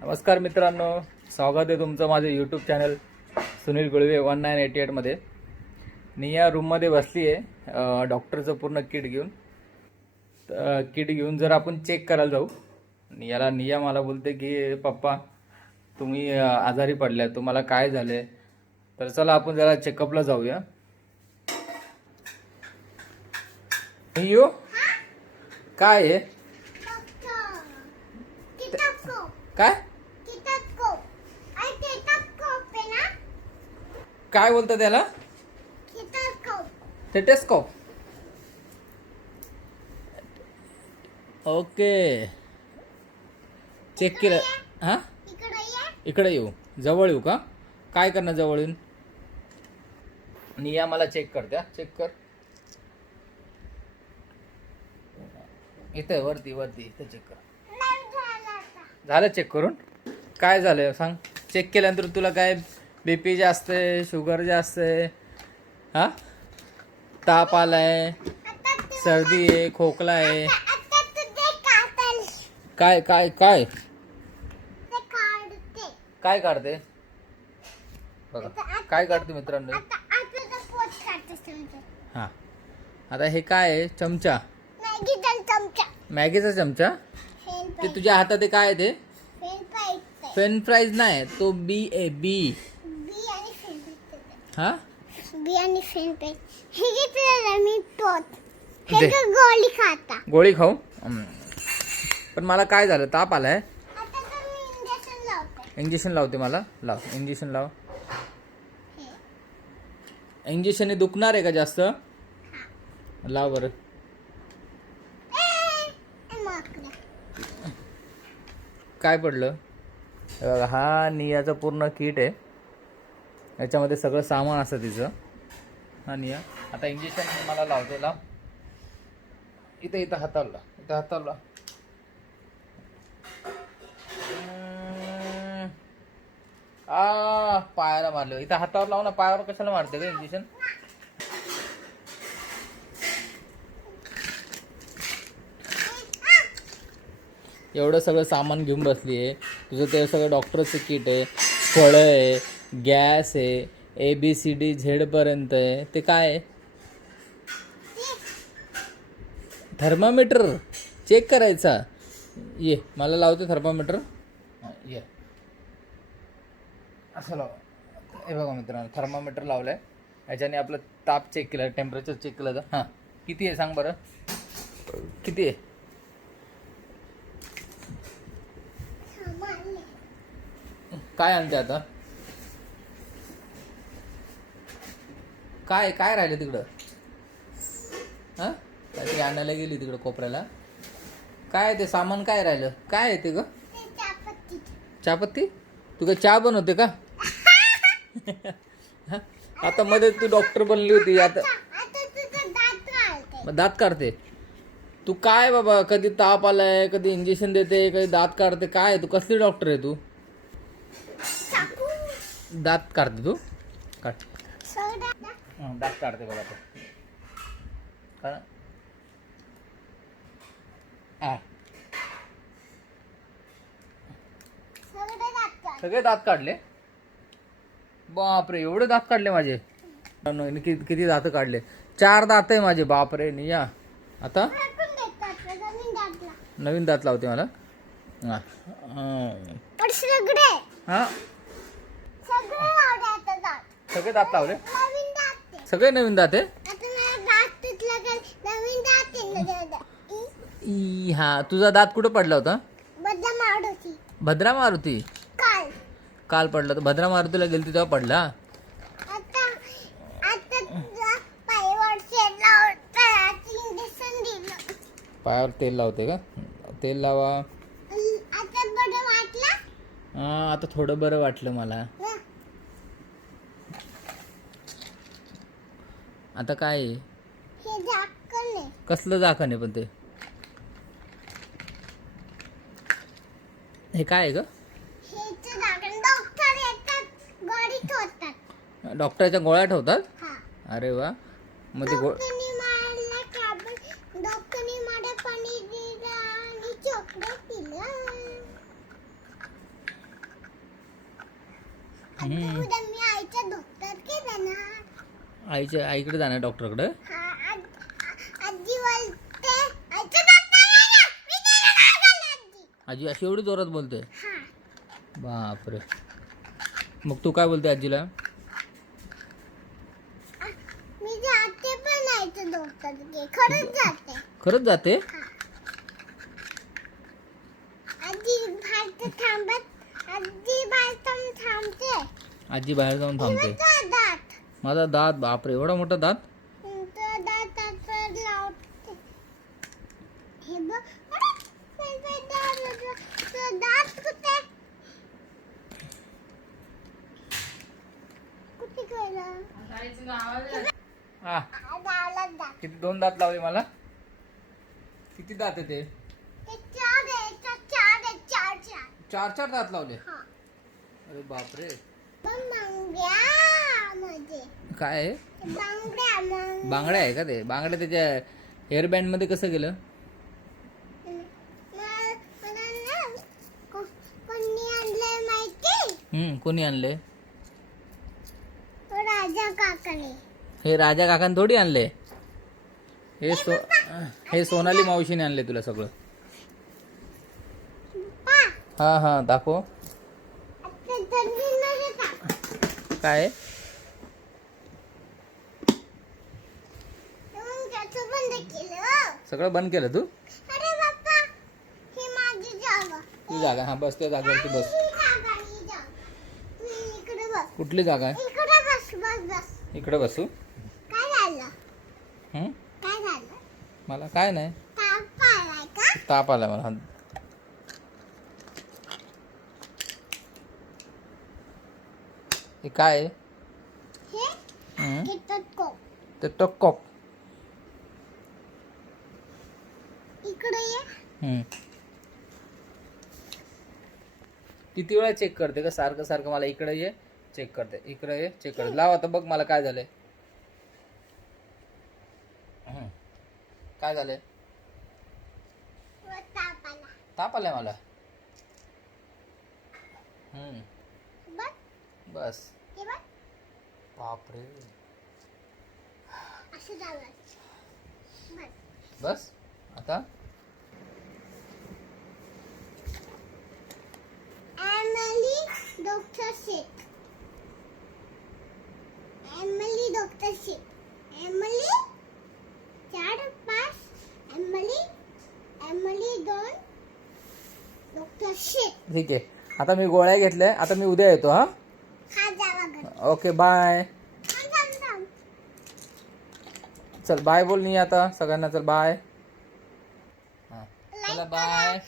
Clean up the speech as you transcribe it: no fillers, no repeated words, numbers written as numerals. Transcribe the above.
नमस्कार मित्रांनो, स्वागत आहे तुमचं माझं यूट्यूब चॅनल सुनील गुळवे 1988 मध्ये. निया रूममध्ये बसली आहे डॉक्टरचं पूर्ण किट घेऊन. किट घेऊन जर आपण चेक करायला जाऊ. निया मला बोलते की पप्पा तुम्ही आजारी पडल्या, तुम्हाला काय झाले, तर चला आपण जरा चेकअपला जाऊया. नियो काय आहे काय काय बोलतात त्याला? टेटेस्कोप. ओके, चेक केलं. हां, इकडे येऊ, जवळ येऊ का? काय करणं जवळ येऊन? निया मला चेक करत्या. चेक कर इथे वरती वरती इथे चेक कर. झालं चेक करून? काय झालं सांग. चेक केल्यानंतर तुला काय बीपी जास्त आहे, शुगर जास्त आहे, हा, ताप आलाय, सर्दी आहे, खोकला आहे, काय काय काय काय काढते बघा, काय काढते मित्रांनो. हा, आता हे काय आहे? चमचा, मॅगीचा चमचा. ते तुझ्या हातात आहे काय? ते फ्रेंच फ्राईज नाही, तो बी ए बी. हा, बी आणि फ्रेंच फ्राईज हे घेतलं मी तोच. हे गोळी खाता. गोळी खाऊ. पण मला काय झालं, ताप आलाय. आता तर मी इंजेक्शन लावते. इंजेक्शन लावते मला. लाव इंजेक्शन लाव. इंजेक्शन दुखणार आहे का जास्त? लाव बरं. काय पडलं? बघा, हा नियाचं पूर्ण किट आहे. याच्यामध्ये सगळं सामान असतं तिचं. हा निया, आता इंजेक्शन मला लावते. लाव इथं इथं हातावर लाव, इथं हातावर लाव. पायाला मारलं. इथं हातावर लाव ना, पायावर कशाला मारते का इंजेक्शन? एवढं सगळं सामान घेऊन बसली आहे. तुझं ते सगळं डॉक्टरचं किट आहे, फळं आहे, गॅस आहे, ABCD पर्यंत आहे. ते काय आहे? थर्मामीटर चेक करायचा. ये मला लावते थर्मामीटर. ये असं लाव. हे बघा मित्रांनो, थर्मामीटर लावलंय. याच्याने आपलं ताप चेक केलं, टेम्परेचर चेक केलं. हां, किती आहे सांग बरं, किती आहे? काय आणते आता? काय काय राहिलं तिकडं? हां, काहीतरी आणायला गेली तिकडं कोपऱ्याला. काय ते सामान काय राहिलं? काय आहे ते ग? चहापत्ती. तू काय चहा बनवते का? आता मध्ये तू डॉक्टर बनली होती, आता दात काढते. तू काय बाबा, कधी ताप आलाय, कधी इंजेक्शन देते, कधी दात काढते. काय तू कसली डॉक्टर आहे तू? दात काढते तू? काढ. दात काढते बघा तो. सगळे दात काढले. बापरे, एवढे दात काढले माझे. किती दात काढले? 4 दात आहे माझे. बापरे निया, आता नवीन दात लावते मला. हा, सगळे दात लावले. सगळे नवीन दात आहे. हा, तुझा दात कुठं पडला होता? भद्रा मारुती. काल पडला तर भद्रा मारुतीला गेली तेव्हा पडला. पायावर तेल लावते का? तेल लावा. हा, आता थोडं बरं वाटलं मला. आता काय आहे? कसलं झाकण आहे पण ते? हे काय आहे ग? डॉक्टरच्या गोळ्या ठेवतात. अरे वा. मग ते हम्म. उद्या मी आईच्या डॉक्टर के जाणार. आईच्या आईकडे जाणार डॉक्टरकडे. हा, आजी बोलते आईच्या डॉक्टर आहे ना. मी त्याला काय झालं आजी? आजी अशी एवढी जोरात बोलते. हा. बापरे. मग तू काय बोलते आजीला? मी जाते पण आईच्या डॉक्टर के. खरंच जाते. खरंच जाते? हा. आजी बाहेर थांबत. आजी बाहेर थांबते. आजी बाहेर जाऊन थांबते. इकडे दात. माझा दात, बापरे एवढा मोठा दात. तो दात आता लावते. हे बघ. अरे, माझा दात कुठे? कुठे गेला? हा, आला दात. किती 2 दात लावले मला? किती दात आहे ते? ते चार आहे. चार. 4 दात लावले. हा. अरे बापरे. पण बांगड्या मध्ये. काय आहे? बांगड्या मग. बांगड्या आहे का ते? बांगड्या त्याच्या हेअरबँड मध्ये कसं गेलं? मला ना कोणी आणलंय माहिती? कोणी आणले? तो राजा काकाने. हे राजा काकांनी थोडी आणले. हे सोनाली मावशीने आणले तुला सगळं. पा हा हा, दाखव. आता थंडी मध्ये टाक. काय आहे? मग त्याचं बंद केलं. सगळं बंद केलं तू? अरे बाप्पा, ही माझी जागा. ती जागा, हा बस त्या जागेवरती बस. ही जागा, ही जागा. तू इकडे बस. कुठली जागा आहे? इकडे बस. इकडे बसू. काय झालं? हं? काय झालं? मला काय नाही. ताप आलाय का? ताप आला मला. हे काय आहे? हे स्टेथोस्कोप. ते टॉप. इकडे ये. किती वेळा चेक करते का? सारखं सारखं मला इकडे ये चेक करते, इकडे ये चेक करते. लाव आता, बघ मला काय झालंय. काय झालंय? व ताप आला. ताप आलाय मला. बस. बस. हे बघ. बापरे. असं झालं. बस. बस आता. Emily doctor Shaikh. Emily doctor Shaikh. Emily 4 5. Emily 2 doctor Shaikh. ठीक आहे, आता मी गोळ्या घेतल्या. आता मी उद्या येतो. हा, हा जावा घरी. Okay bye. थांब. चल बाय बोल. नाही आता सगळ्यांना चल बाय. हा, चला बाय.